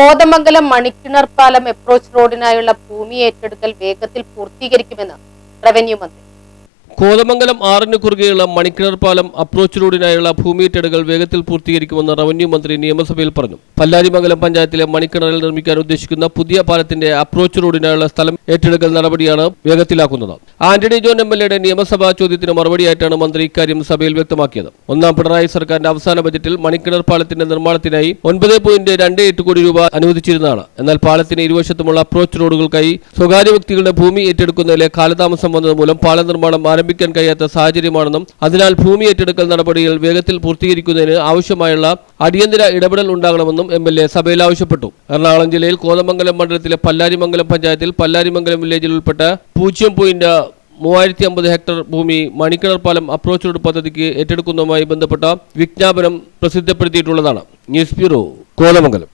കോതമംഗലം മണിക്കിണർ പാലം അപ്രോച്ച് റോഡിനായുള്ള ഭൂമി ഏറ്റെടുക്കൽ വേഗത്തിൽ പൂർത്തീകരിക്കുമെന്ന് റവന്യൂ മന്ത്രി. കോതമംഗലം 6 കുറുകെയുള്ള മണിക്കിണർ പാലം അപ്രോച്ച് റോഡിനായുള്ള ഭൂമി ഏറ്റെടുക്കൽ വേഗത്തിൽ പൂർത്തീകരിക്കുമെന്ന് റവന്യൂ മന്ത്രി നിയമസഭയിൽ പറഞ്ഞു. പല്ലാരിമംഗലം പഞ്ചായത്തിലെ മണിക്കിണറിൽ നിർമ്മിക്കാൻ ഉദ്ദേശിക്കുന്ന പുതിയ പാലത്തിന്റെ അപ്രോച്ച് റോഡിനായുള്ള സ്ഥലം ഏറ്റെടുക്കൽ നടപടിയാണ് വേഗത്തിലാക്കുന്നത്. ആന്റണി ജോൺ എംഎൽഎയുടെ നിയമസഭാ ചോദ്യത്തിന് മറുപടിയായിട്ടാണ് മന്ത്രി ഇക്കാര്യം സഭയിൽ വ്യക്തമാക്കിയത്. ഒന്നാം പിണറായി സർക്കാരിന്റെ അവസാന ബജറ്റിൽ മണിക്കിണർ പാലത്തിന്റെ നിർമ്മാണത്തിനായി 9.28 കോടി രൂപ അനുവദിച്ചിരുന്നതാണ്. എന്നാൽ പാലത്തിന് ഇരുവശത്തുമുള്ള അപ്രോച്ച് റോഡുകൾക്കായി സ്വകാര്യ വ്യക്തികളുടെ ഭൂമി ഏറ്റെടുക്കുന്നതിലെ കാലതാമസം വന്നതുമൂലം പാലം നിർമ്മാണം ആരംഭിക്കാൻ കഴിയാത്ത സാഹചര്യമാണെന്നും അതിനാൽ ഭൂമി ഏറ്റെടുക്കൽ നടപടികൾ വേഗത്തിൽ പൂർത്തീകരിക്കുന്നതിന് ആവശ്യമായുള്ള അടിയന്തര ഇടപെടൽ ഉണ്ടാകണമെന്നും എംഎൽഎ സഭയിൽ ആവശ്യപ്പെട്ടു. എറണാകുളം ജില്ലയിൽ കോതമംഗലം മണ്ഡലത്തിലെ പല്ലാരിമംഗലം പഞ്ചായത്തിൽ പല്ലാരിമംഗലം വില്ലേജിൽ ഉൾപ്പെട്ട 0.350 ഹെക്ടർ ഭൂമി മണിക്കിണർ പാലം അപ്രോച്ച് റോഡ് പദ്ധതിക്ക് ഏറ്റെടുക്കുന്നതുമായി ബന്ധപ്പെട്ട വിജ്ഞാപനം പ്രസിദ്ധപ്പെടുത്തിയിട്ടുള്ളതാണ്. News bureau, Kothamangalam.